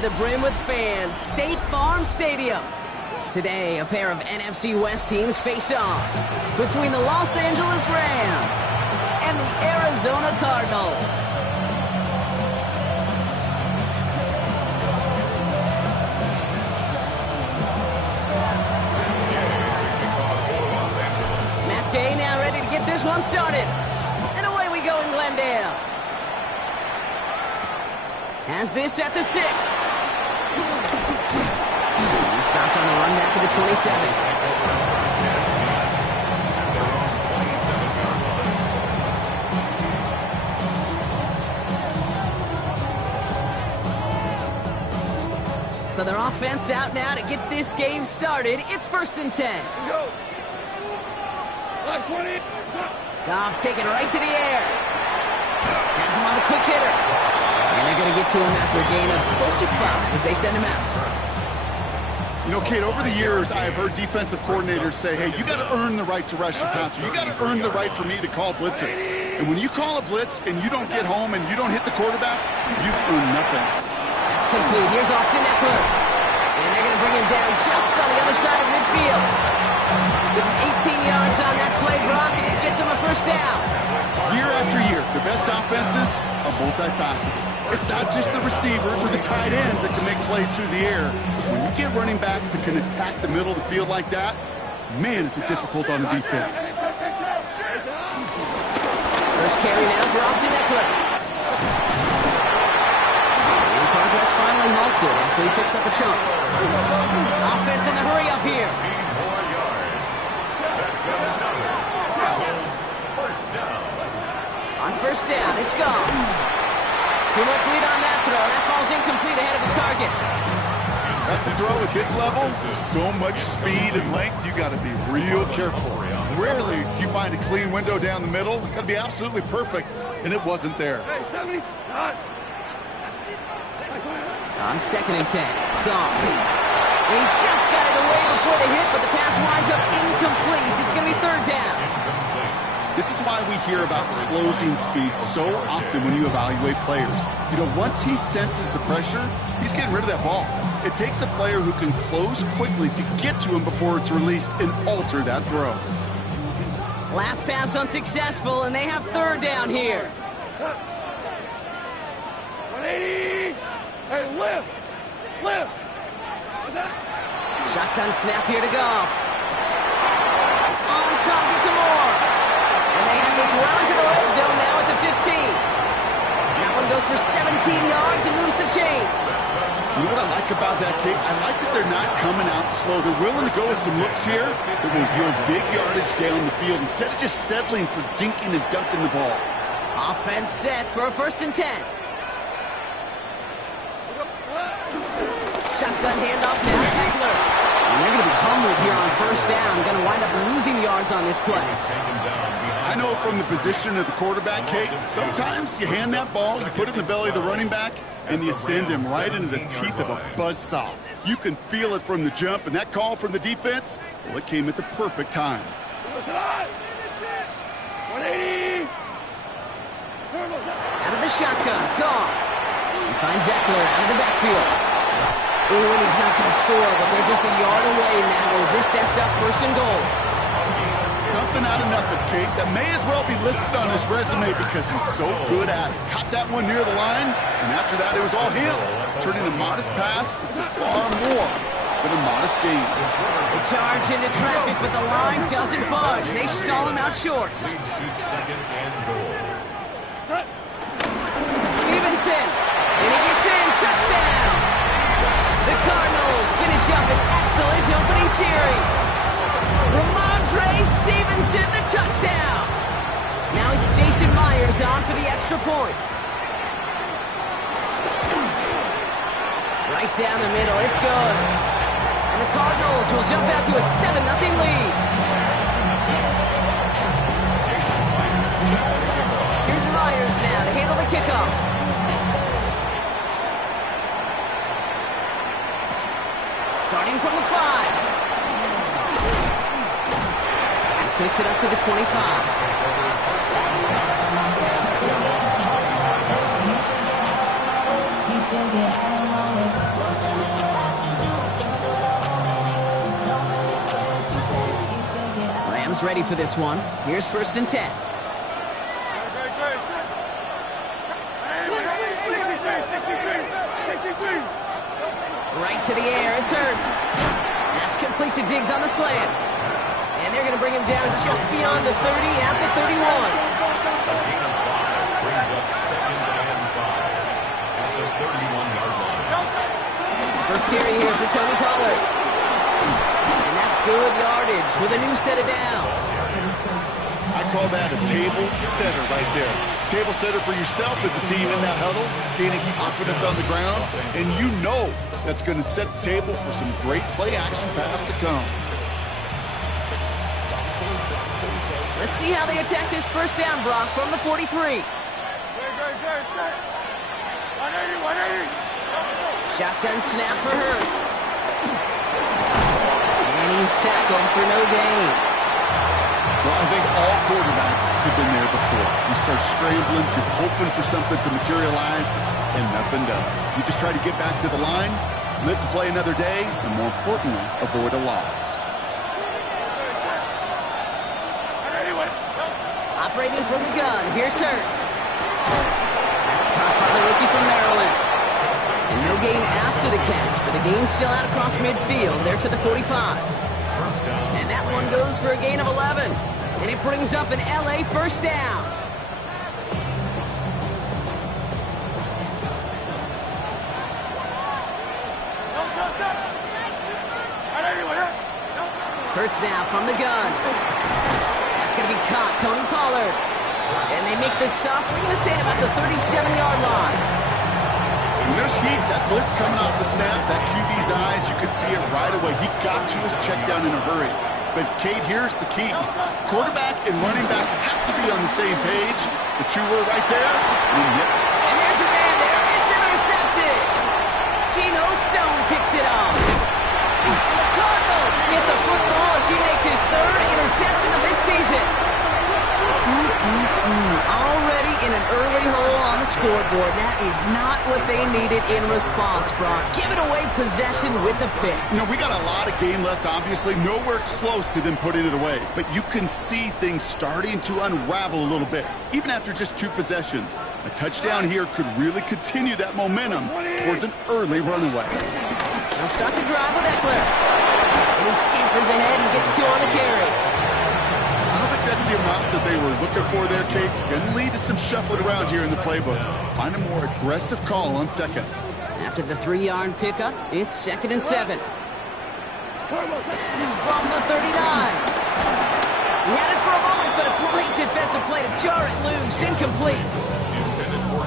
to the brim with fans. State Farm Stadium. Today, a pair of NFC West teams face off between the Los Angeles Rams and the Arizona Cardinals. Matt Gay now ready to get this one started. And away we go in Glendale. Has this at the 6. He stopped on the run back of the 27. So their offense out now to get this game started. It's 1st and 10. Go. Goff taking it right to the air. Has him on the quick hitter. And they're going to get to him after a gain of close to 5 as they send him out. You know, Kate, over the years, I've heard defensive coordinators say, hey, you got to earn the right to rush the passer. You got to earn the right for me to call blitzes. And when you call a blitz and you don't get home and you don't hit the quarterback, you've earned nothing. That's complete. Here's Austin Ekeler. And they're going to bring him down just on the other side of midfield. Give him 18 yards on that play, Brock, and it gets him a 1st down. Year after year, the best offenses are multifaceted. It's not just the receivers or the tight ends that can make plays through the air. When you get running backs that can attack the middle of the field like that, man, is it difficult on the defense. First carry now for Austin Ekeler. And progress finally halted after he picks up a chunk. Offense in the hurry up here. On 1st down, it's gone. Too much lead on that throw. That falls incomplete ahead of his target. That's a throw at this level. There's so much speed and length, you got to be real careful. Rarely do you find a clean window down the middle. Got to be absolutely perfect, and it wasn't there. On 2nd and 10, Goff. He just got it away before the hit, but the pass winds up incomplete. It's going to be 3rd down. This is why we hear about closing speed so often when you evaluate players. You know, once he senses the pressure, he's getting rid of that ball. It takes a player who can close quickly to get to him before it's released and alter that throw. Last pass unsuccessful, and they have 3rd down here. 180. Hey, lift. Shotgun snap here to go. On target to Moore. And they have this well into the red zone now at the 15. That one goes for 17 yards and moves the chains. You know what I like about that kick? I like that they're not coming out slow. They're willing to go with some looks here that will yield big yardage down the field instead of just settling for dinking and dunking the ball. Offense set for a 1st and 10. Shotgun handoff now to Ekeler. And they're going to be humbled here on 1st down. Going to wind up losing yards on this play. I know from the position of the quarterback, Kate, sometimes you hand that ball, you put it in the belly of the running back, and you send him right into the teeth of a buzzsaw. You can feel it from the jump, and that call from the defense, well, it came at the perfect time. 180. Out of the shotgun, Goff. He finds Ekeler out of the backfield. Ooh, and he's not going to score, but they're just a yard away now as this sets up 1st and goal. Something out of nothing, Kate, that may as well be listed on his resume because he's so good at it. Caught that one near the line, and after that it was all him, turning a modest pass into far more than a modest gain. They charge into traffic, but the line doesn't budge. They stall him out short. Stevenson, and he gets in, touchdown! The Cardinals finish up an excellent opening series. Ramondre Stevenson, the touchdown. Now it's Jason Myers on for the extra point. Right down the middle, it's good. And the Cardinals will jump out to a 7-0 lead. Here's Myers now to handle the kickoff. Starting from the 5. This makes it up to the 25. Cardinals ready for this one. Here's 1st and 10. Right to the air, it's Hurts. That's complete to Diggs on the slant. And they're going to bring him down just beyond the 30 at the 31. Brings up 2nd and 5 at the 31-yard line. First carry here for Tony Pollard. And that's good yardage with a new set of downs. I call that a table setter right there. Table setter for yourself as a team in that huddle, gaining confidence on the ground, and you know that's going to set the table for some great play-action pass to come. Let's see how they attack this 1st down, Brock, from the 43. Shotgun snap for Hurts. And he's tackled for no gain. Well, I think all quarterbacks have been there before. You start scrambling, you're hoping for something to materialize, and nothing does. You just try to get back to the line, live to play another day, and more importantly, avoid a loss. Operating from the gun, here's Hurts. That's caught by the rookie from Maryland. And no gain after the catch, but the gain's still out across midfield, there to the 45. And that one goes for a gain of 11. And it brings up an LA 1st down. Hurts now from the gun. That's going to be caught, Tony Pollard. And they make the stop. We're going to say it about the 37-yard line. When there's heat, that blitz coming off the snap, that QB's eyes, you could see it right away. He got to his check down in a hurry. But, Kate, here's the key. Quarterback and running back have to be on the same page. The two were right there. And there's a man there. It's intercepted. Geno Stone picks it off. And the Cardinals get the football as he makes his 3rd interception of this season. Already in an early hole on the scoreboard. That is not what they needed in response, Brock. Giving away possession with the pick. You know, we got a lot of game left, obviously. Nowhere close to them putting it away. But you can see things starting to unravel a little bit, even after just 2 possessions. A touchdown here could really continue that momentum towards an early runaway. They'll start the drive with Eckler. And he scampers ahead and gets 2 on the carry. I don't think that's the amount that they were looking for there, Kate. Going to lead to some shuffling around here in the playbook. Find a more aggressive call on 2nd. After the 3-yard pickup, it's 2nd and 7. From the 39. He had it for a moment, but a great defensive play to jar it loose. Incomplete.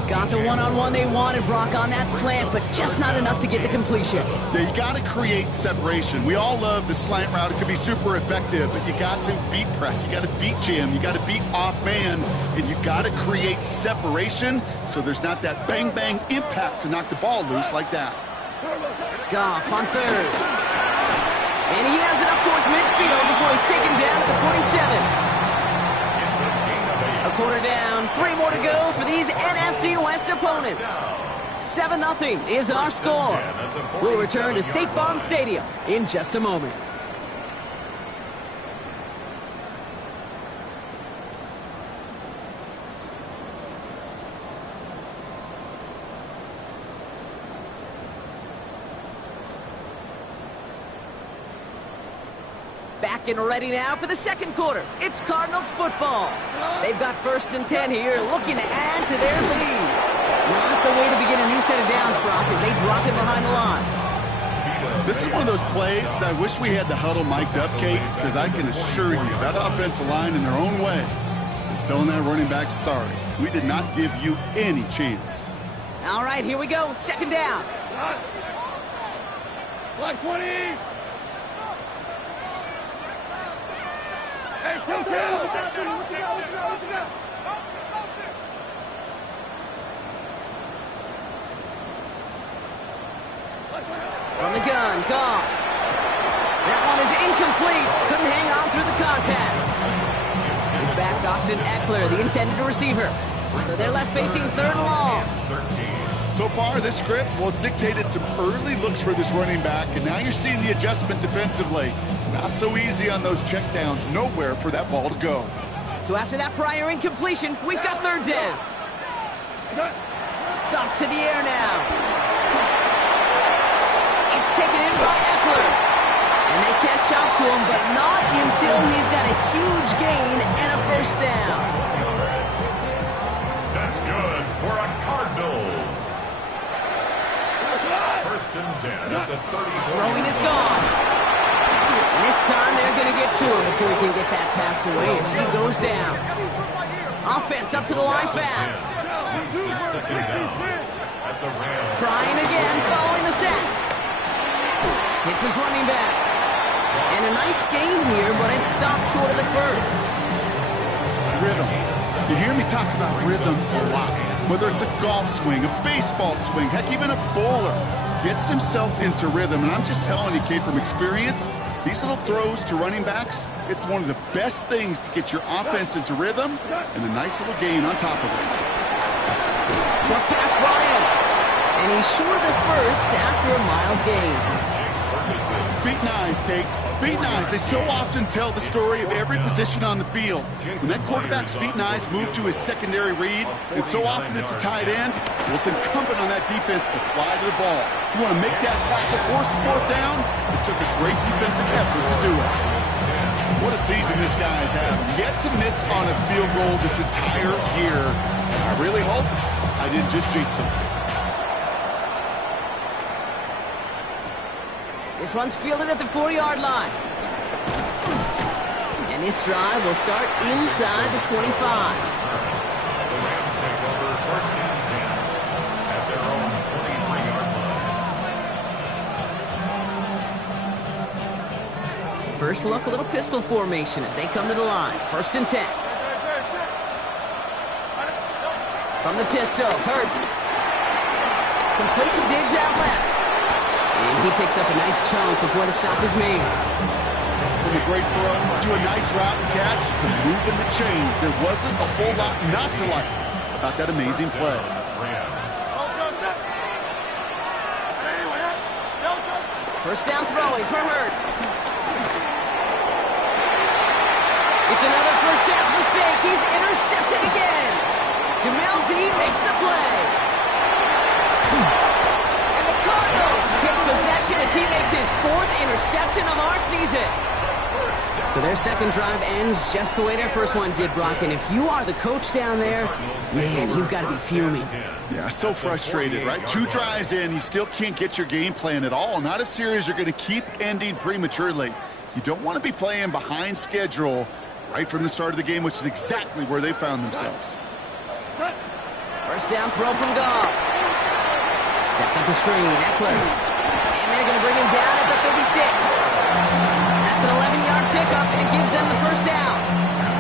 Got the one-on-one they wanted, Brock, on that slant, but just not enough to get the completion. Yeah, you got to create separation. We all love the slant route. It can be super effective, but you got to beat press. You got to beat jam. You got to beat off man, and you got to create separation so there's not that bang-bang impact to knock the ball loose like that. Goff on 3rd. And he has it up towards midfield before he's taken down at the 47. A quarter down, 3 more to go for these NFC West opponents. 7-0 is our score. We'll return to State Farm Stadium in just a moment. Back and ready now for the 2nd quarter. It's Cardinals football. They've got 1st and 10 here, looking to add to their lead. Not the way to begin a new set of downs, Brock, as they drop it behind the line. This is one of those plays that I wish we had the huddle mic'd up, Kate, because I can assure you that offensive line in their own way is telling that running back, sorry, we did not give you any chance. All right, here we go. 2nd down. Black 20. Hey, kill. From the gun, Goff. That one is incomplete. Couldn't hang on through the contact. He's back, Austin Eckler, the intended receiver. So they're left facing 3rd and long. So far, this script, well, it's dictated some early looks for this running back, and now you're seeing the adjustment defensively. Not so easy on those checkdowns. Nowhere for that ball to go. So after that prior incompletion, we've got third down. Off to the air now. It's taken in by Eckler. And they catch up to him, but not until he's got a huge gain and a first down. That's good for a Cardinals. First and 10 at the 34. Throwing is gone. And this time they're going to get to him before he can get that pass away as he goes down. Offense up to the line fast. Leads to second down at the Rams. Trying again following the sack. Hits his running back. And a nice gain here, but it stopped short of the first. Rhythm. You hear me talk about rhythm a lot. Whether it's a golf swing, a baseball swing, heck, even a bowler gets himself into rhythm. And I'm just telling you, Kate, from experience, these little throws to running backs, it's one of the best things to get your offense into rhythm and a nice little gain on top of it. Short pass brought in. And he's short of the first after a mild gain. Feet and eyes, Kate. Feet and eyes. They so often tell the story of every position on the field. When that quarterback's feet and eyes move to his secondary read, and so often it's a tight end, well, it's incumbent on that defense to fly to the ball. You want to make that tackle, force the fourth down? It took a great defensive effort to do it. What a season this guy's having. Yet to miss on a field goal this entire year. I really hope I didn't just jinx him. This one's fielded at the 4-yard line. And this drive will start inside the 25. The Rams take over first and 10 at their own 23-yard line. First look, a little pistol formation as they come to the line. First and 10. From the pistol, Hurts. Complete to Diggs out left. And he picks up a nice chunk before the stop is made. From a great throw to a nice route and catch to moving the chains. There wasn't a whole lot not to like about that amazing play. First down throwing for Hurts. It's another first half mistake. He's intercepted again. Jamel Dean makes the play. And the Cardinals take possession as he makes his fourth interception of our season. So their second drive ends just the way their first one did, Brock. And if you are the coach down there, man, you've got to be fuming. Yeah, so frustrated, right? 2 drives in, you still can't get your game plan at all. Not if series are going to keep ending prematurely. You don't want to be playing behind schedule right from the start of the game, which is exactly where they found themselves. First down throw from Goff. Sets up the screen, Eckler. And they're going to bring him down at the 36. That's an 11-yard pickup, and it gives them the first down.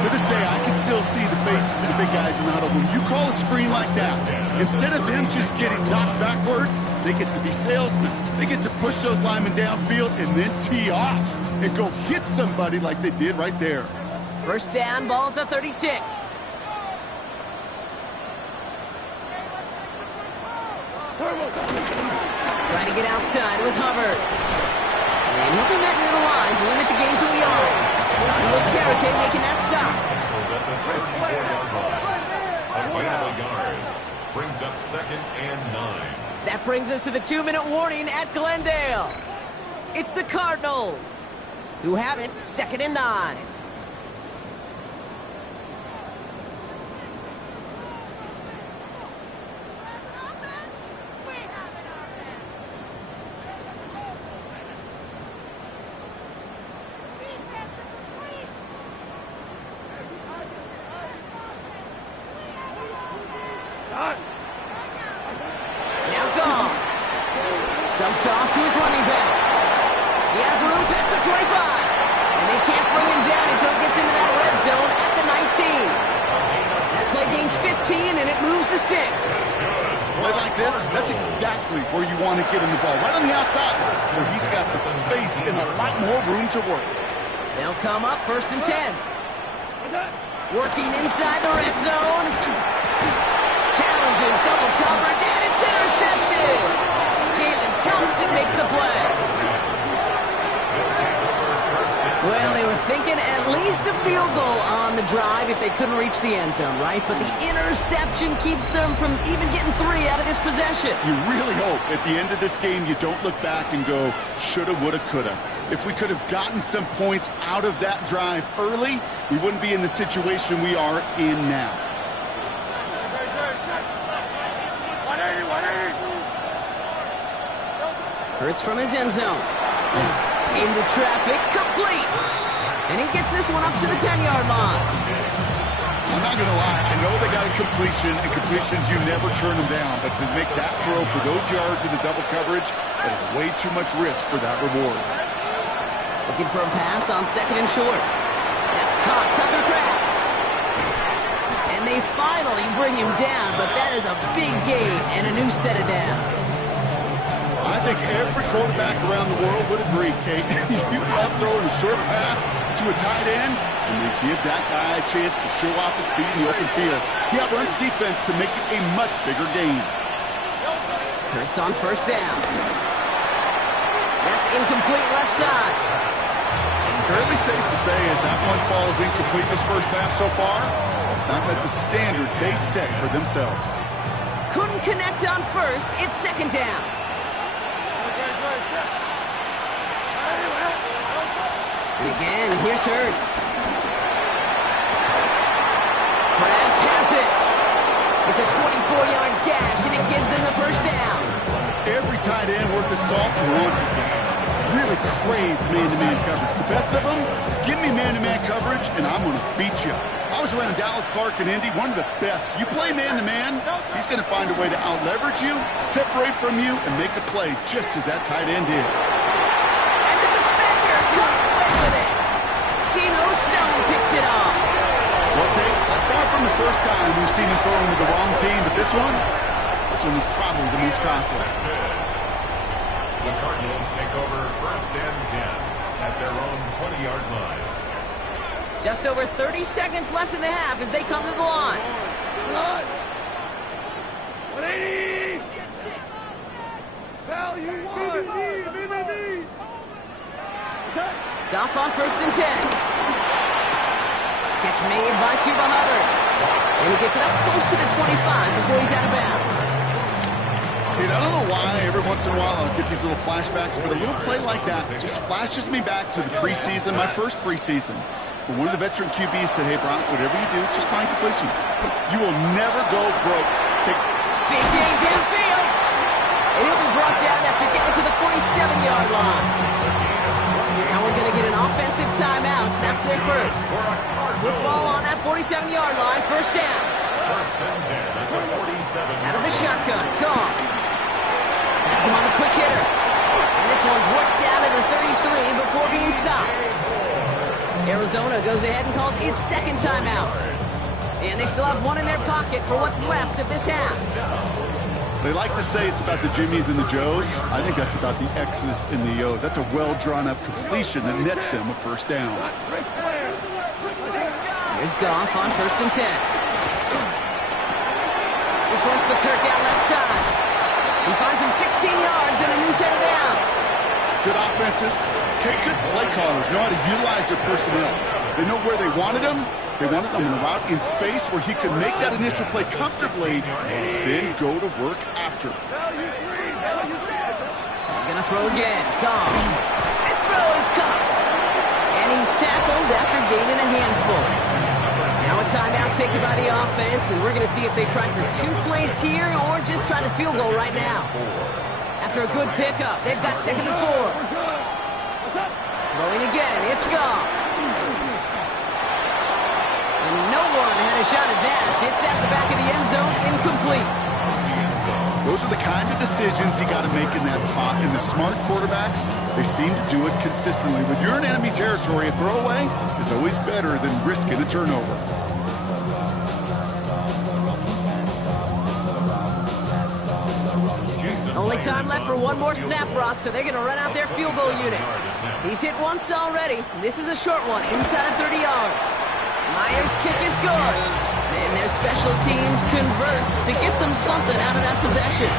To this day, I can still see the faces of the big guys in the huddle. When you call a screen like that, instead of them just getting knocked backwards, they get to be salesmen. They get to push those linemen downfield and then tee off and go hit somebody like they did right there. First down, ball at the 36. Trying to get outside with Hubbard. And he'll be met near the line to limit the gain to a yard. Leo Carriquet making that stop. Available yard brings up second and 9. That brings us to the 2-minute warning at Glendale. It's the Cardinals who have it, second and 9. Now gone. Jumped off to his running back. He has room past the 25. And they can't bring him down until he gets into that red zone at the 19. That play gains 15 and it moves the sticks. Play like this, that's exactly where you want to get him the ball. Right on the outside, where he's got the space and a lot more room to work. They'll come up first and 10. Working inside the red zone. Challenges double coverage, and it's intercepted. Jalen Thompson makes the play. Well, they were thinking at least a field goal on the drive if they couldn't reach the end zone, right? But the interception keeps them from even getting 3 out of this possession. You really hope at the end of this game you don't look back and go, shoulda, woulda, coulda. If we could have gotten some points out of that drive early, we wouldn't be in the situation we are in now. Hurts from his end zone. Into traffic, complete. And he gets this one up to the 10-yard line. I'm not going to lie, I know they got a completion, and completions, you never turn them down. But to make that throw for those yards in the double coverage, that is way too much risk for that reward. Looking for a pass on 2nd and short. That's caught, Tucker Kraft. And they finally bring him down, but that is a big gain and a new set of downs. I think every quarterback around the world would agree, Kate. You love throwing a short pass to a tight end, and they give that guy a chance to show off his speed in the open field. He outruns defense to make it a much bigger gain. Hurts on 1st down. That's incomplete left side. Fairly safe to say as that one falls incomplete this first half so far, it's not met the standard they set for themselves. Couldn't connect on 1st, it's 2nd down. And again, here's Hurts. Kraft has it. It's a 24-yard gash, and it gives them the 1st down. Every tight end worth of salt wanted this. Really crave man-to-man coverage. The best of them, give me man-to-man coverage, and I'm going to beat you. I was around Dallas Clark and Indy, one of the best. You play man-to-man, he's going to find a way to out-leverage you, separate from you, and make a play just as that tight end did. And the defender comes away with it. Geno Stone picks it off. Okay, that's far from the first time we've seen him throw into the wrong team, but this one was probably the most costly. The Cardinals take over 1st and 10 at their own 20-yard line. Just over 30 seconds left in the half as they come to the line. 180! Value, BBB! Goff on 1st and 10. Catch made by Chuba Hubbard. And he gets it up close to the 25 before he's out of bounds. Dude, I don't know why every once in a while I'll get these little flashbacks, but a little play like that just flashes me back to the preseason, my first preseason. When one of the veteran QBs said, hey, Brown, whatever you do, just find completions. You will never go broke. Big gain downfield. And he'll be brought down after getting to the 47-yard line. Now we're going to get an offensive timeout. So that's their first. Football on that 47-yard line. 1st down. 1st and 10 at the 47. Out of the shotgun. Gone. That's him on the quick hitter. And this one's worked down at the 33 before being stopped. Arizona goes ahead and calls its 2nd timeout. And they still have one in their pocket for what's left of this half. They like to say it's about the Jimmies and the Joes. I think that's about the X's and the O's. That's a well-drawn-up completion that nets them a 1st down. Here's Goff on 1st and 10. This one's to Kirk out left side. He finds him 16 yards and a new set of downs. Good offenses. Good play callers know how to utilize their personnel. They know where they wanted them. They wanted them in a route in space where he could make that initial play comfortably, then go to work after. They're going to throw again. Goff. This throw is caught. And he's tackled after gaining a handful. Now a timeout taken by the offense, and we're going to see if they try for 2 plays here or just try to field goal right now. After a good pickup, they've got 2nd and 4. Throwing again, it's Goff. And no one had a shot at that. It's at the back of the end zone, incomplete. Those are the kind of decisions you got to make in that spot. And the smart quarterbacks, they seem to do it consistently. When you're in enemy territory, a throwaway is always better than risking a turnover. Only time left for one more snap, Brock, so they're going to run out their field goal unit. He's hit once already. This is a short one, inside of 30 yards. Myers' kick is good. And their special teams converts to get them something out of that possession.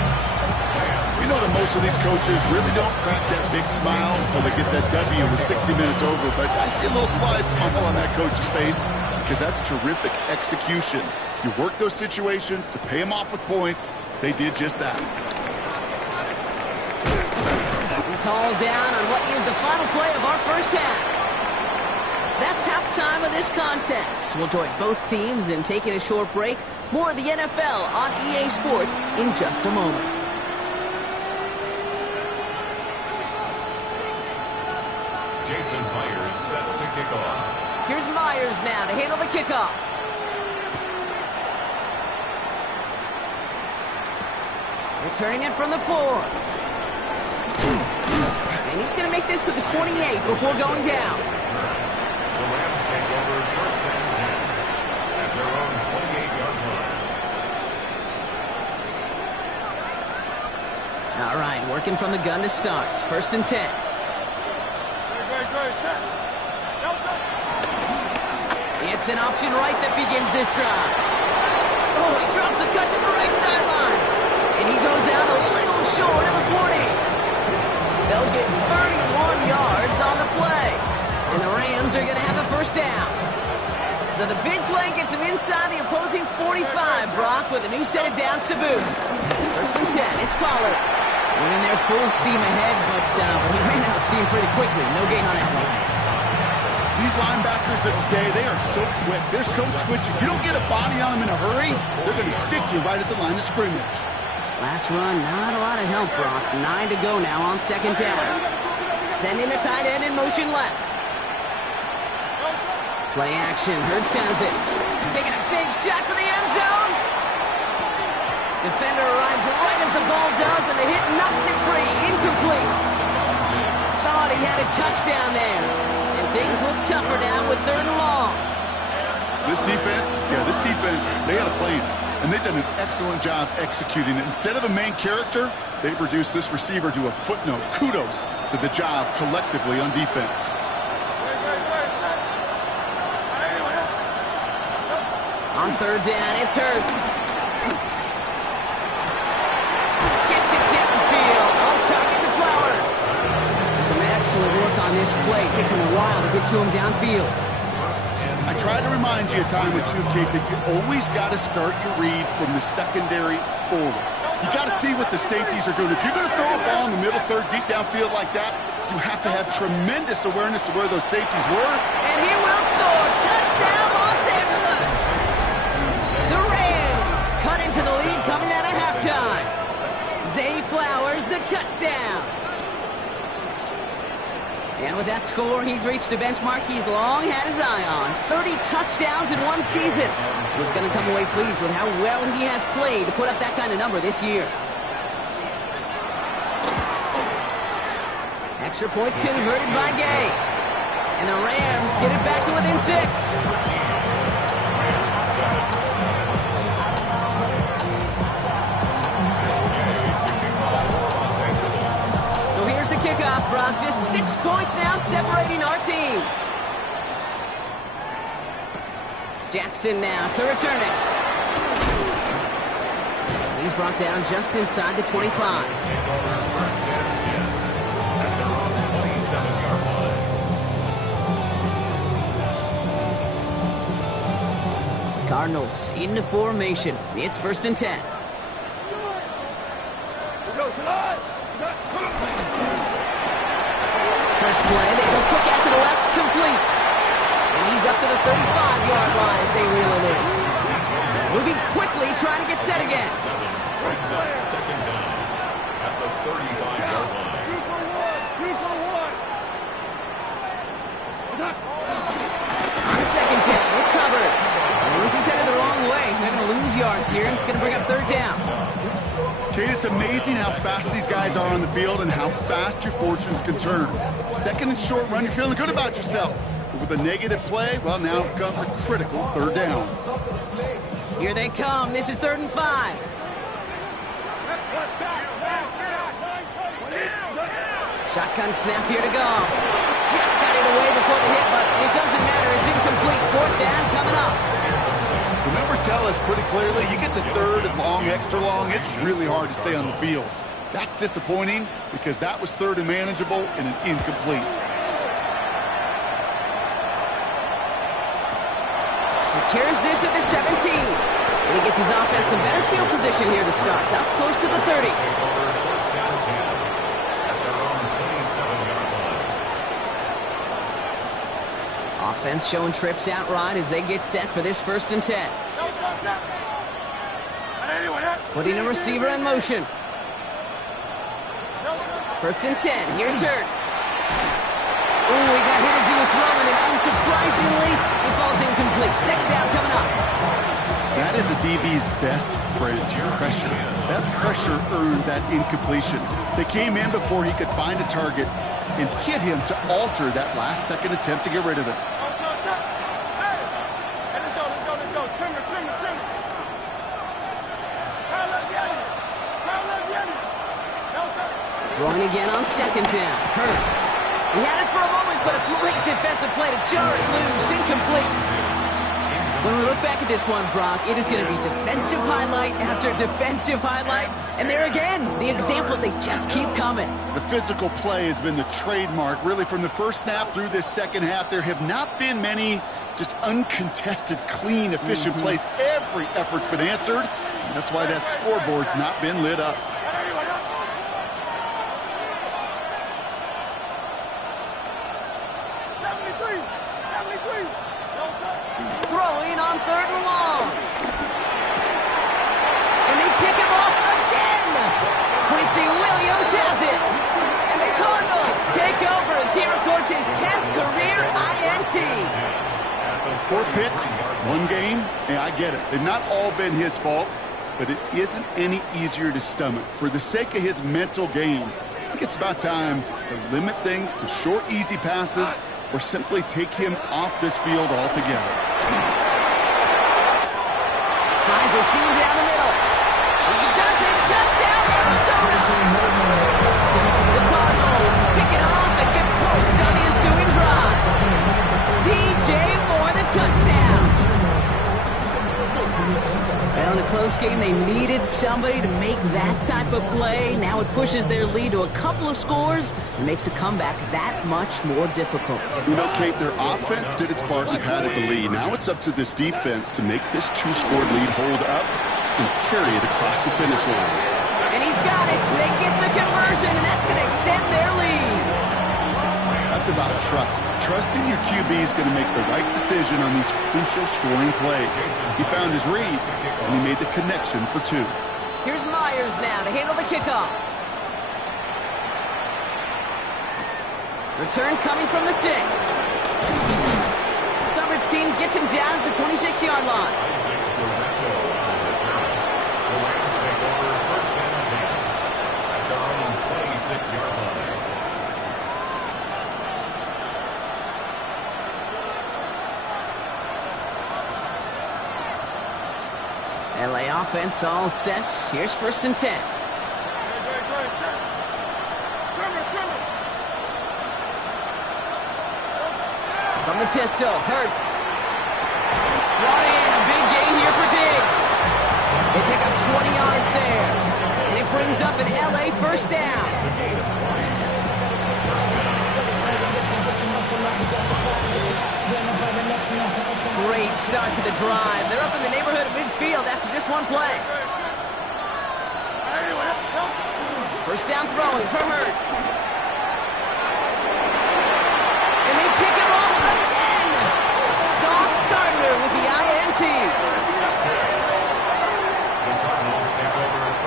You know that most of these coaches really don't crack that big smile until they get that W with 60 minutes over. But I see a little sly smile on that coach's face because that's terrific execution. You work those situations to pay them off with points. They did just that. He's hauled down on what is the final play of our first half. That's halftime of this contest. We'll join both teams in taking a short break. More of the NFL on EA Sports in just a moment. Jason Myers set to kick off. Here's Myers now to handle the kickoff. Returning it from the 4. And he's going to make this to the 28 before going down. The Rams take over first and 10 at their own 28-yard line. All right, working from the gun to start. First and 10. It's an option right that begins this drive. Oh, he drops a cut to the right sideline. And he goes out a little short of the 40. They'll get 31 yards on the play. And the Rams are going to have a first down. So the big play gets him inside the opposing 45, Brock, with a new set of downs to boot. First and 10, it's Pollard. Went in there full steam ahead, but he ran out of steam pretty quickly. No gain on that one. These linebackers of today, they are so quick. They're so twitchy. You don't get a body on them in a hurry, they're going to stick you right at the line of scrimmage. Last run, not a lot of help, Brock. 9 to go now on second down. Sending the tight end in motion left. Play action. Hurts has it. Taking a big shot for the end zone. Defender arrives right as the ball does, and the hit knocks it free. Incomplete. Thought he had a touchdown there. And things look tougher now with 3rd and long. This defense, they had a plan. And they've done an excellent job executing it. Instead of a main character, they've reduced this receiver to a footnote. Kudos to the job collectively on defense. On 3rd down, it's Hurts. Gets it downfield. On target to Flowers. Some excellent work on this play. It takes him a while to get to him downfield. I try to remind you a time or two, Kate, that you always got to start your read from the secondary forward. You got to see what the safeties are doing. If you're going to throw a ball in the middle third, deep downfield like that, you have to have tremendous awareness of where those safeties were. And he will score. Touchdown, Los Angeles. The Rams cut into the lead coming out of halftime. Zay Flowers, the touchdown. And with that score, he's reached a benchmark he's long had his eye on. 30 touchdowns in one season. He's going to come away pleased with how well he has played to put up that kind of number this year. Extra point converted by Gay. And the Rams get it back to within 6. Kickoff, Brock. Just 6 points now separating our teams. Jackson now to return it. He's brought down just inside the 25. First and 10 at their own 27-yard line. Cardinals into formation. It's 1st and 10. First play, they go quick out to the left, complete. And he's up to the 35-yard line as they reel him in. Moving quickly, trying to get set again. Brings up second down at the 35-yard line. 2 for 1. On second down, it's Hubbard. And this is headed the wrong way. They're going to lose yards here, and it's going to bring up 3rd down. Kate, it's amazing how fast these guys are on the field and how fast your fortunes can turn. Second and short run, you're feeling good about yourself. But with a negative play, well, now comes a critical 3rd down. Here they come. This is 3rd and 5. Shotgun snap here to Goff. Just got it away before the hit, but it doesn't matter. It's incomplete. 4th down coming up. The numbers tell us pretty clearly, you get to third and long, extra long, it's really hard to stay on the field. That's disappointing because that was third and manageable and an incomplete. Secures this at the 17. And he gets his offense in better field position here to start. Up close to the 30. First down 10 at their own 27-yard line. Offense showing trips out right as they get set for this 1st and 10. Putting a receiver in motion. 1st and 10. Here's Hurts. Ooh, he got hit as he was throwing, and unsurprisingly, he falls incomplete. 2nd down coming up. That is a DB's best friend, pressure. That pressure earned that incompletion. They came in before he could find a target and hit him to alter that last-second attempt to get rid of it. Throwing again on 2nd down. Hurts. He had it for a moment, but a great defensive play to jar it loose. Incomplete. When we look back at this one, Brock, it is going to be defensive highlight after defensive highlight. And there again, the examples, they just keep coming. The physical play has been the trademark. Really, from the first snap through this second half, there have not been many just uncontested, clean, efficient plays. Every effort's been answered. And that's why that scoreboard's not been lit up. Throwing on 3rd and long. And they pick him off again. Quincy Williams has it. And the Cardinals take over as he records his 10th career INT. 4 picks, 1 game. Yeah, I get it. They've not all been his fault, but it isn't any easier to stomach. For the sake of his mental game, I think it's about time to limit things to short, easy passes or simply take him off this field altogether. Finds a seam down the middle. He does it. Touchdown, Arizona. The Cardinals pick it off and get points on the ensuing drive. DJ Moore, the touchdown. Well, in a close game, they needed somebody to make that type of play. Now it pushes their lead to a couple of scores and makes a comeback that much more difficult. You know, Kate, their offense did its part and padded the lead. Now it's up to this defense to make this 2-score lead hold up and carry it across the finish line. And he's got it. They get the conversion, and that's going to extend their lead. That's about trust. Trusting your QB is going to make the right decision on these crucial scoring plays. He found his read, and he made the connection for 2. Here's Myers now to handle the kickoff. Return coming from the 6. Coverage team gets him down at the 26-yard line. The Rams take over 1st and 10 at their own 26-yard line. LA offense all set. Here's 1st and 10. From the pistol, Hurts. Brought in, a big gain here for Diggs. They pick up 20 yards there. And it brings up an LA 1st down. Great start to the drive. They're up in the neighborhood of midfield after just 1 play. 1st down throwing for Hurts. And they pick him off again. Sauce Gardner with the INT.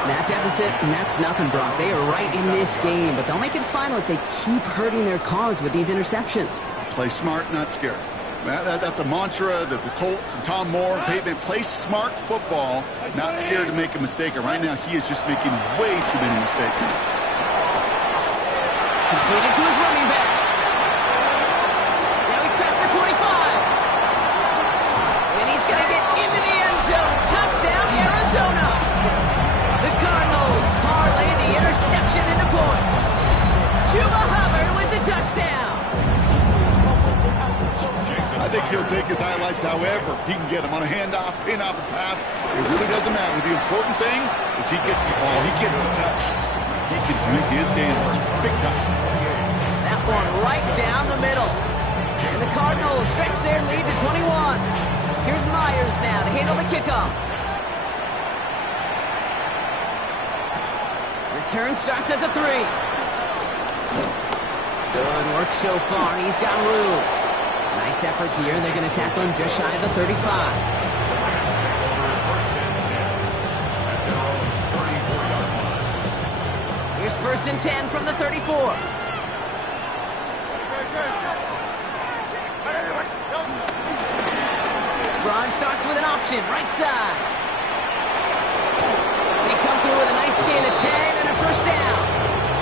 That deficit, and that's nothing, Brock. They are right in this game, but they'll make it final if they keep hurting their cause with these interceptions. Play smart, not scared. That's a mantra that the Colts and Tom Moore, Peyton, play smart football, not scared to make a mistake. And right now, he is just making way too many mistakes. Completed to his running back. Now he's past the 25. And he's going to get into the end zone. Touchdown, Arizona. The Cardinals parlay the interception into points. Chuba Hubbard with the touchdown. I think he'll take his highlights however he can get them on a handoff, pin-off, a pass. It really doesn't matter. The important thing is he gets the ball, he gets the touch. He can do his damage big time. That one right down the middle. And the Cardinals stretch their lead to 21. Here's Myers now to handle the kickoff. Return starts at the 3. Good work so far. He's got room. Nice effort here. They're going to tackle him just shy of the 35. Here's 1st and 10 from the 34. Braun starts with an option, right side. They come through with a nice gain of 10 and a 1st down.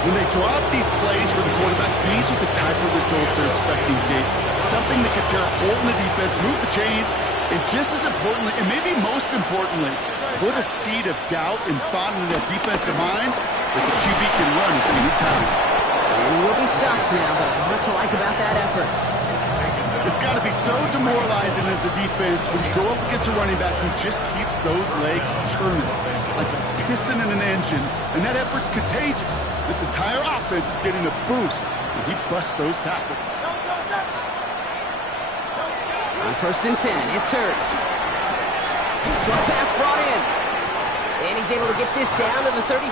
When they draw up these plays for the quarterback, these are the type of results they're expecting, Kate. Something that can tear a hole in the defense, move the chains, and just as importantly, and maybe most importantly, put a seed of doubt and thought into that defensive mind that the QB can run at any time. And he will be stopped now, but what to like about that effort? It's got to be so demoralizing as a defense when you go up against a running back who just keeps those legs churning like a piston in an engine, and that effort's contagious. This entire offense is getting a boost when he busts those tackles. On 1st and 10, it's Hurts. Short pass brought in. And he's able to get this down to the 36.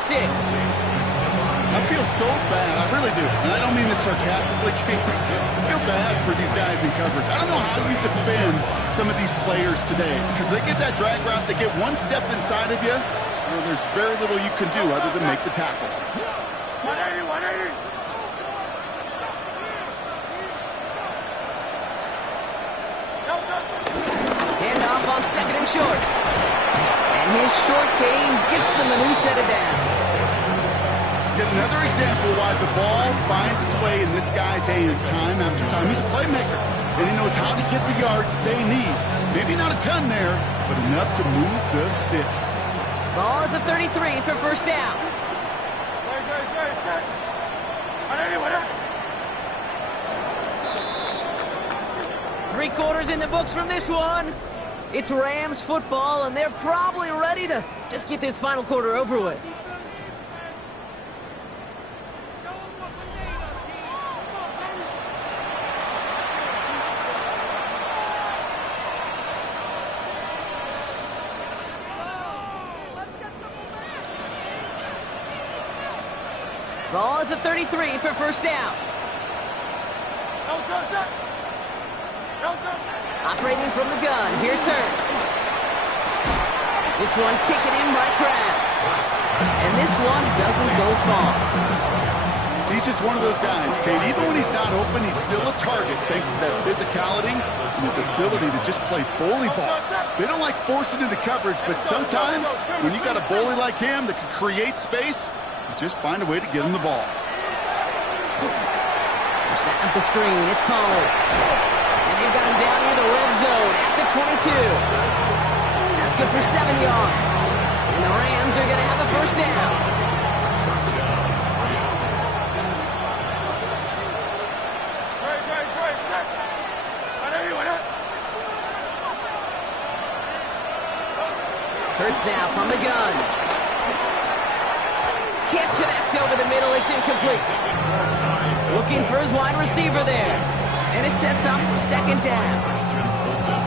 I feel so bad, I really do. And I don't mean this sarcastically, Kate. I feel bad for these guys in coverage. I don't know how you defend some of these players today, because they get that drag route, they get one step inside of you, there's very little you can do other than make the tackle. 180, 180. Handoff on 2nd and short. And his short gain gets them a new set of downs. Yet another example why the ball finds its way in this guy's hands time after time. He's a playmaker, and he knows how to get the yards they need. Maybe not a ton there, but enough to move the sticks. Ball at the 33 for 1st down. 3 quarters in the books from this one. It's Rams football, and they're probably ready to just get this final quarter over with. Ball at the 33 for 1st down. Operating from the gun, here's Hurts. This one taken in by Kraft. And this one doesn't go far. He's just one of those guys, Kate. Even when he's not open, he's still a target thanks to that physicality and his ability to just play bully ball. They don't like forcing into coverage, but sometimes when you got a bully like him that can create space, just find a way to get him the ball. They're setting up the screen. It's called. And they've got him down near the red zone at the 22. That's good for 7 yards. And the Rams are going to have a 1st down. Hurts now from the gun. Can't connect over the middle. It's incomplete. Looking for his wide receiver there. And it sets up 2nd down.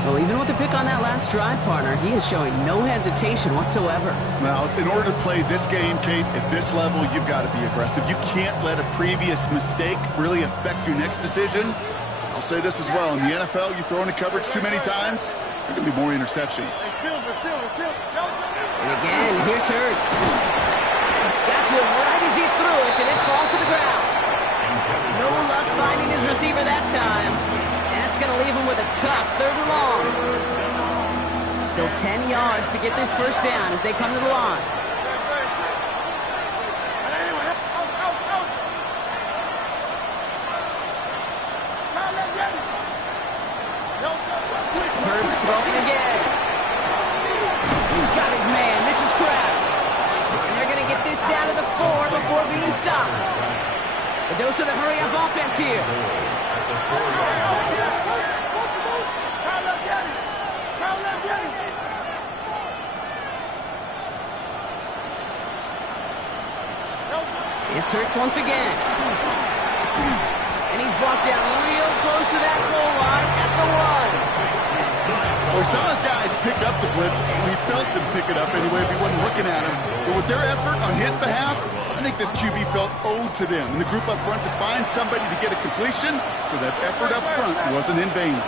Well, even with the pick on that last drive, partner, he is showing no hesitation whatsoever. Well, in order to play this game, Kate, at this level, you've got to be aggressive. You can't let a previous mistake really affect your next decision. I'll say this as well. In the NFL, you throw into coverage too many times, there can be more interceptions. And again, here's Hurts. Got to him right as he threw it, and it falls to the ground. No luck finding his receiver that time. That's going to leave him with a tough 3rd and long. Still 10 yards to get this 1st down as they come to the line. Hurts throwing again. He's got his man. This is Kraft. And they're going to get this down to the 4 before being stopped. A dose of the hurry-up offense here. At the 4-yard line. It's Hurts once again. And he's brought down real close to that goal line at the 1. Well, we saw his guys pick up the blitz. We felt them pick it up anyway if he wasn't looking at him. But with their effort on his behalf, I think this QB felt owed to them and the group up front to find somebody to get a completion, so that effort up front wasn't in vain.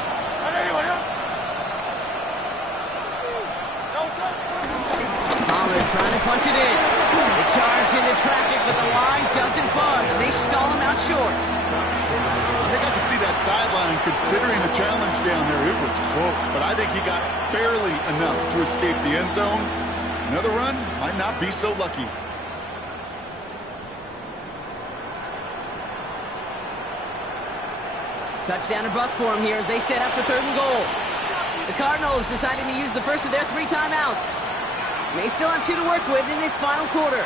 Pollard trying to punch it in. They charge into traffic, but the line doesn't budge. They stall him out short. I think I could see that sideline considering the challenge down there. It was close, but I think he got barely enough to escape the end zone. Another run might not be so lucky. Touchdown or bust for him here as they set up for 3rd and goal. The Cardinals deciding to use the first of their 3 timeouts. They still have 2 to work with in this final quarter.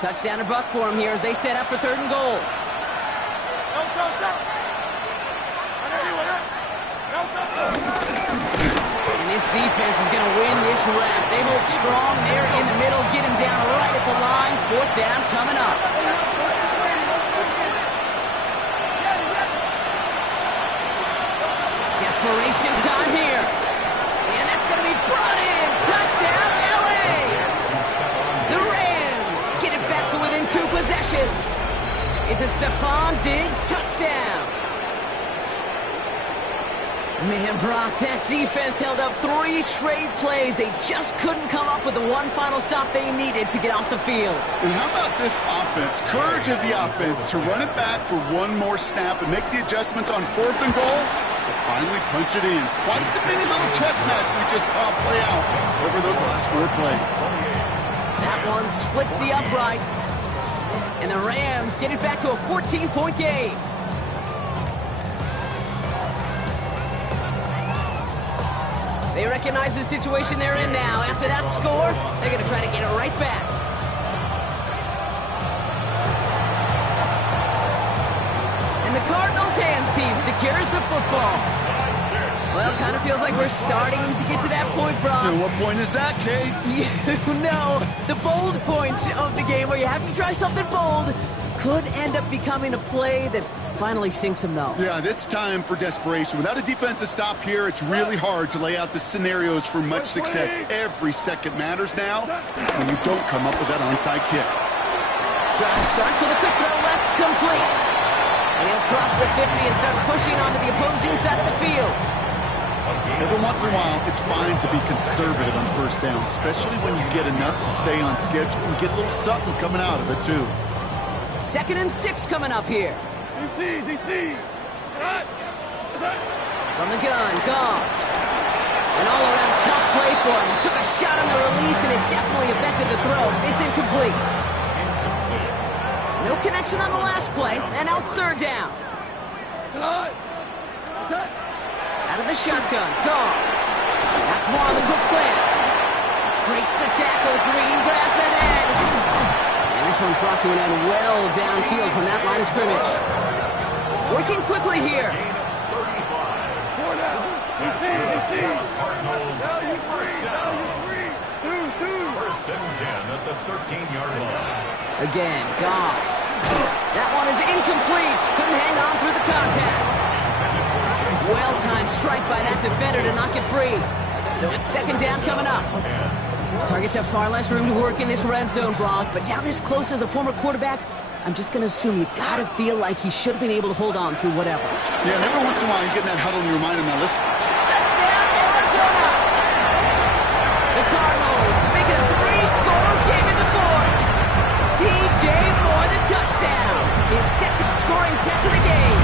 Touchdown or bust for him here as they set up for 3rd and goal. And this defense is going to win this rep. They hold strong there in the middle, get him down right at the line. 4th down coming up. Desperation time here. And that's going to be brought in. Touchdown, LA! The Rams get it back to within 2 possessions. It's a Stephon Diggs touchdown. Man, Brock, that defense held up 3 straight plays. They just couldn't come up with the one final stop they needed to get off the field. And how about this offense? Courage of the offense to run it back for one more snap and make the adjustments on 4th and goal to finally punch it in. Quite the mini little chess match we just saw play out over those last 4 plays. That one splits the uprights. And the Rams get it back to a 14-point game. They recognize the situation they're in now. After that score, they're going to try to get it right back. And the Cardinals hands team secures the football. Well, it kind of feels like we're starting to get to that point, Brock. And what point is that, Kay? You know, the bold point of the game where you have to try something bold could end up becoming a play that finally sinks him, though. Yeah, it's time for desperation. Without a defensive stop here, it's really hard to lay out the scenarios for much success. Every second matters now when you don't come up with that onside kick. Trying to start to the quick throw left, complete. And he'll cross the 50 and start pushing onto the opposing side of the field. Every once in a while, it's fine to be conservative on 1st down, especially when you get enough to stay on schedule and get a little something coming out of it, too. 2nd and 6 coming up here. From the gun, Goff. An all-around tough play for him. He took a shot on the release, and it definitely affected the throw. It's incomplete. No connection on the last play, and now it's 3rd down. Out of the shotgun, Goff. That's more on the quick slant. Breaks the tackle, green grass ahead. And this one's brought to an end well downfield from that line of scrimmage. Working quickly here. Cardinals, 1st down. 1st and 10 at the 13-yard line. Again, Goff. That one is incomplete. Couldn't hang on through the contact. Well-timed strike by that defender to knock it free. So it's 2nd down coming up. Targets have far less room to work in this red zone, Brock, but down this close as a former quarterback, I'm just going to assume you got to feel like he should have been able to hold on through whatever. Yeah, and every once in a while you get in that huddle and you remind him, now listen. Touchdown, Arizona! The Cardinals make it a 3-score game in the 4th. DJ Moore, the touchdown. His 2nd scoring catch of the game.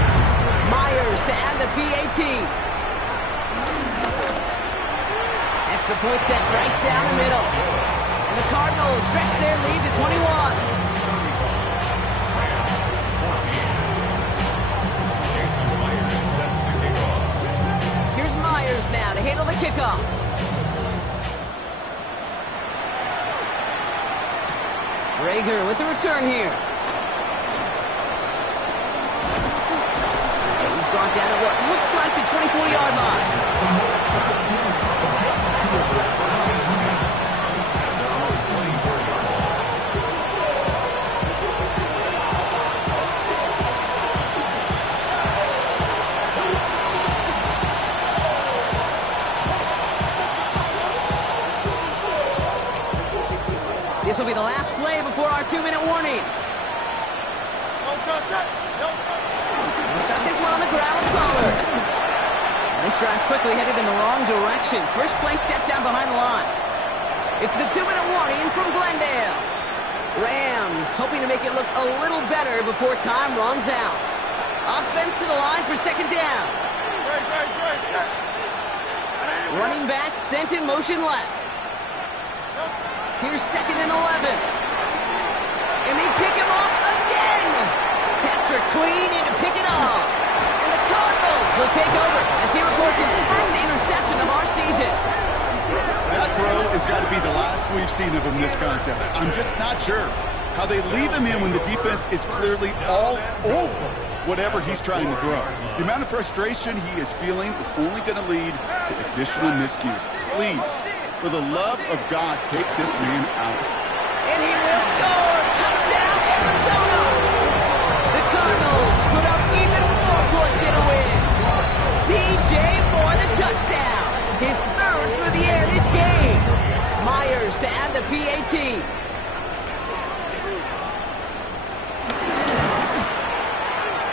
Myers to add the PAT. Extra point set right down the middle. And the Cardinals stretch their lead to 21. Here's Myers now to handle the kickoff. Rager with the return here. And he's brought down at what looks like the 24-yard line. This will be the last play before our 2-minute warning. We'll start this one on the ground with Pollard. This drive's quickly headed in the wrong direction. First play set down behind the line. It's the 2-minute warning from Glendale. Rams hoping to make it look a little better before time runs out. Offense to the line for second down. Running back sent in motion left. Here's 2nd and 11. And they pick him off again. Patrick Queen in to pick it off. And the Cardinals will take over as he records his first interception of our season. That throw has got to be the last we've seen of him this contest. I'm just not sure how they leave him in when the defense is clearly all over whatever he's trying to throw. The amount of frustration he is feeling is only going to lead to additional miscues. Please, for the love of God, take this man out. And he will score. Touchdown, Arizona. The Cardinals put up even more points in a win. DJ Moore the touchdown. His 3rd for the air this game. Myers to add the PAT.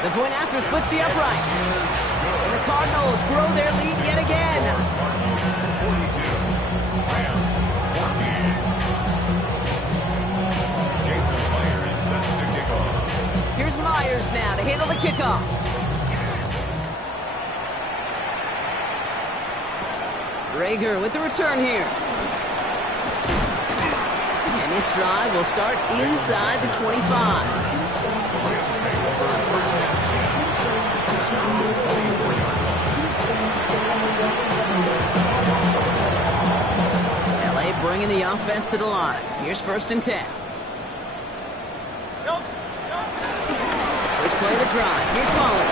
The point after splits the uprights. And the Cardinals grow their lead yet again. 42. Rams 14. Jason Myers set to kick off. Here's Myers now to handle the kickoff. Rager with the return here. And this drive will start inside the 25. LA bringing the offense to the line. Here's 1st and 10. First play of the drive. Here's Pollard.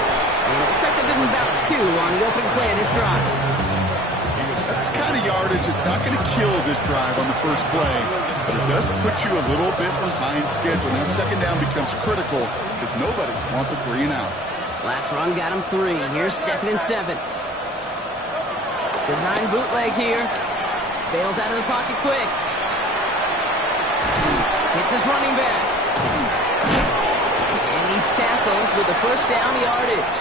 And it looks like they're giving about 2 on the opening play of this drive. That's the kind of yardage. It's not going to kill this drive on the first play, but it does put you a little bit behind schedule. Now second down becomes critical because nobody wants a 3 and out. Last run got him 3. Here's 2nd and 7. Design bootleg here. Bails out of the pocket quick. Hits his running back. And he's tackled with the first down yardage.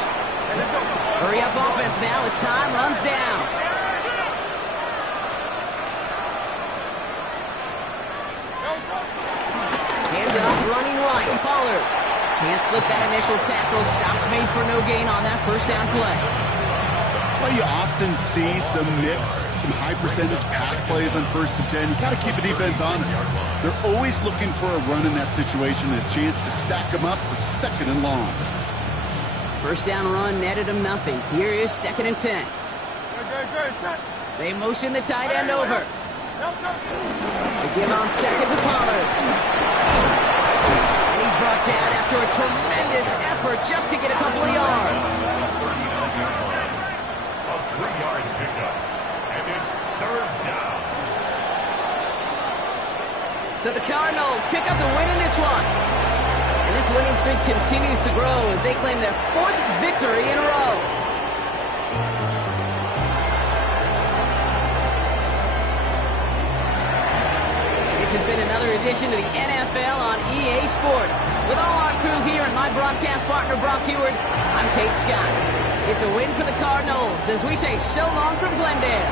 Hurry up offense now as time runs down. Running right to Pollard. Can't slip that initial tackle. Stops made for no gain on that first down play. That's why you often see some mix, some high percentage pass plays on 1st and 10. You got to keep the defense honest. They're always looking for a run in that situation and a chance to stack them up for 2nd and long. First down run netted him nothing. Here is 2nd and 10. They motion the tight end over. They give on 2nd to Pollard. He's brought down after a tremendous effort just to get a couple of yards. A 3-yard pickup, and it's 3rd down. So the Cardinals pick up the win in this one. And this winning streak continues to grow as they claim their 4th victory in a row. This has been another edition of the NFL on EA Sports. With all our crew here and my broadcast partner, Brock Heward, I'm Kate Scott. It's a win for the Cardinals as we say so long from Glendale.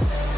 you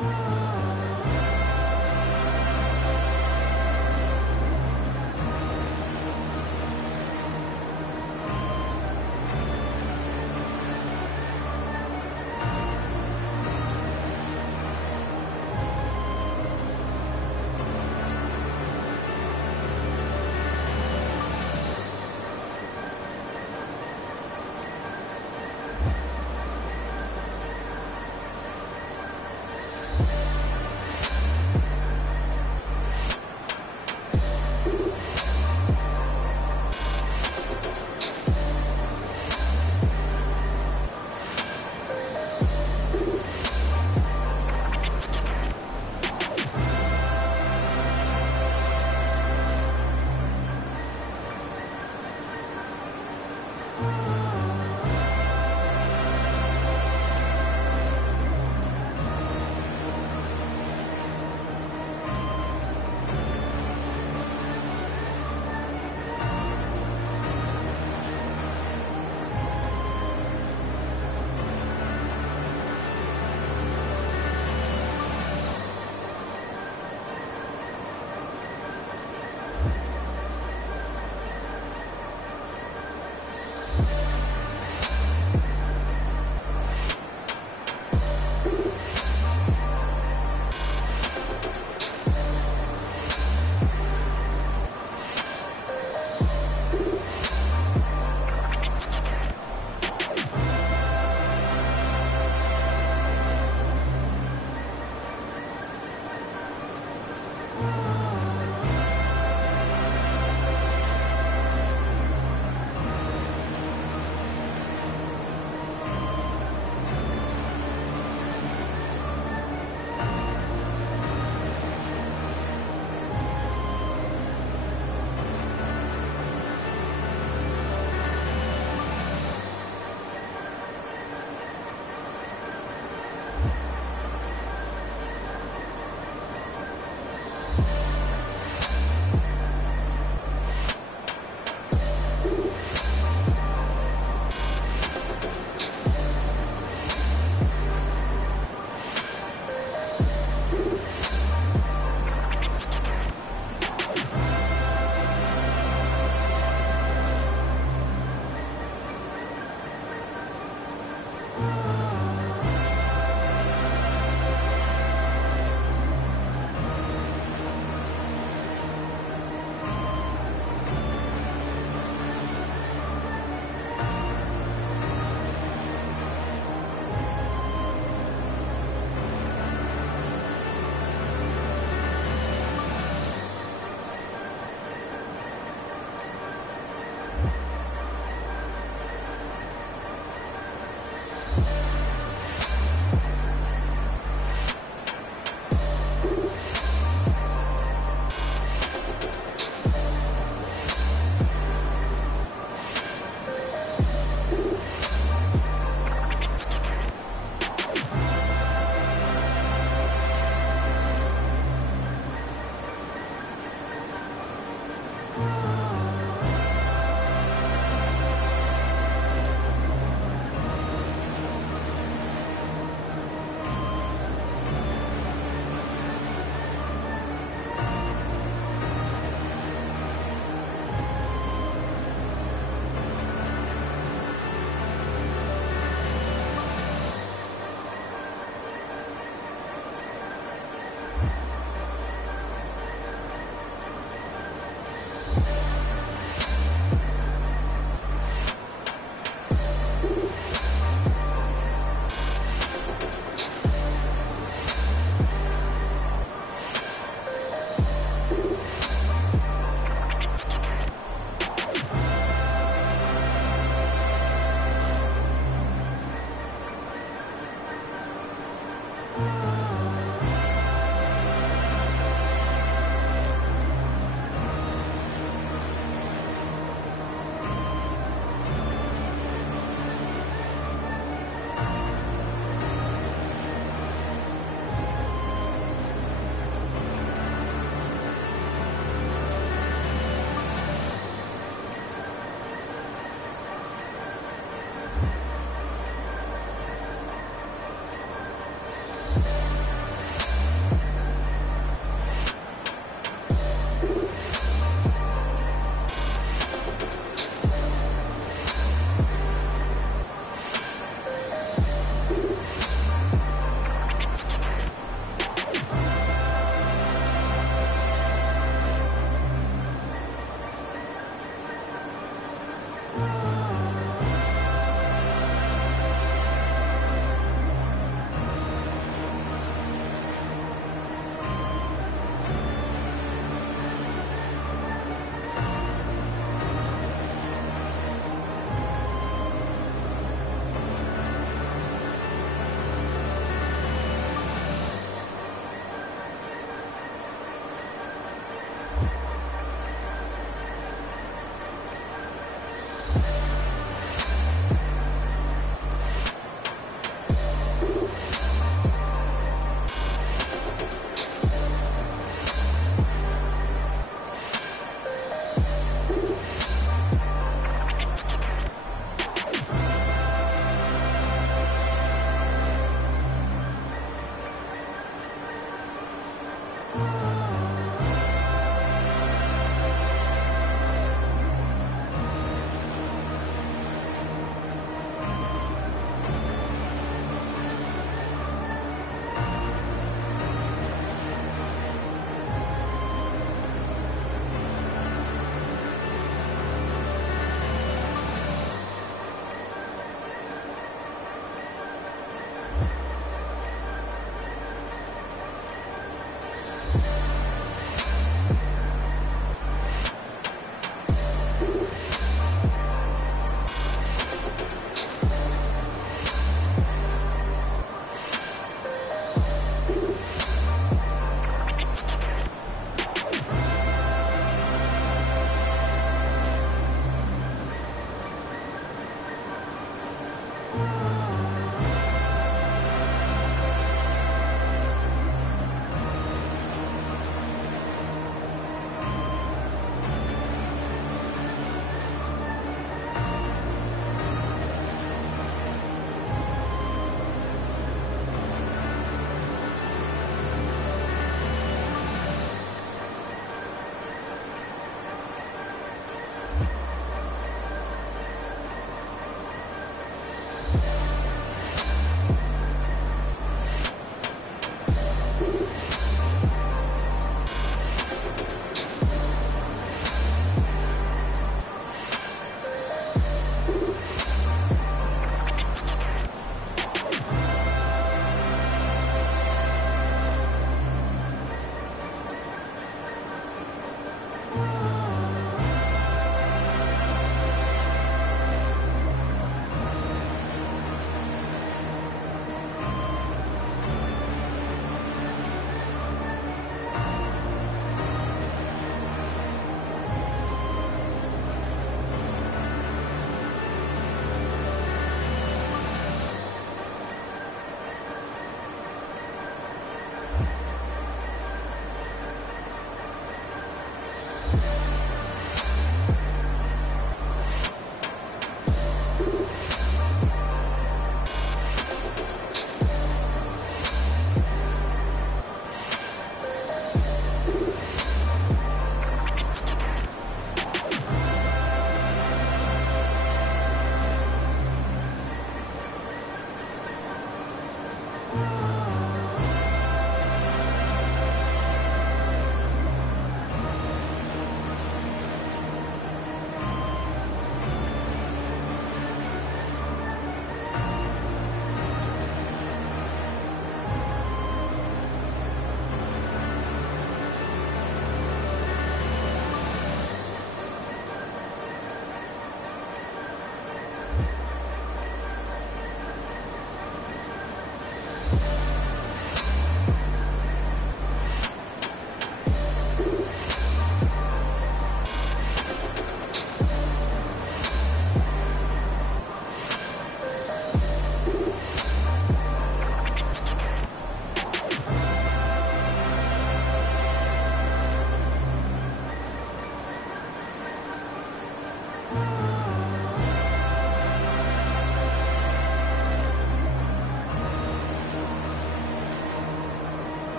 you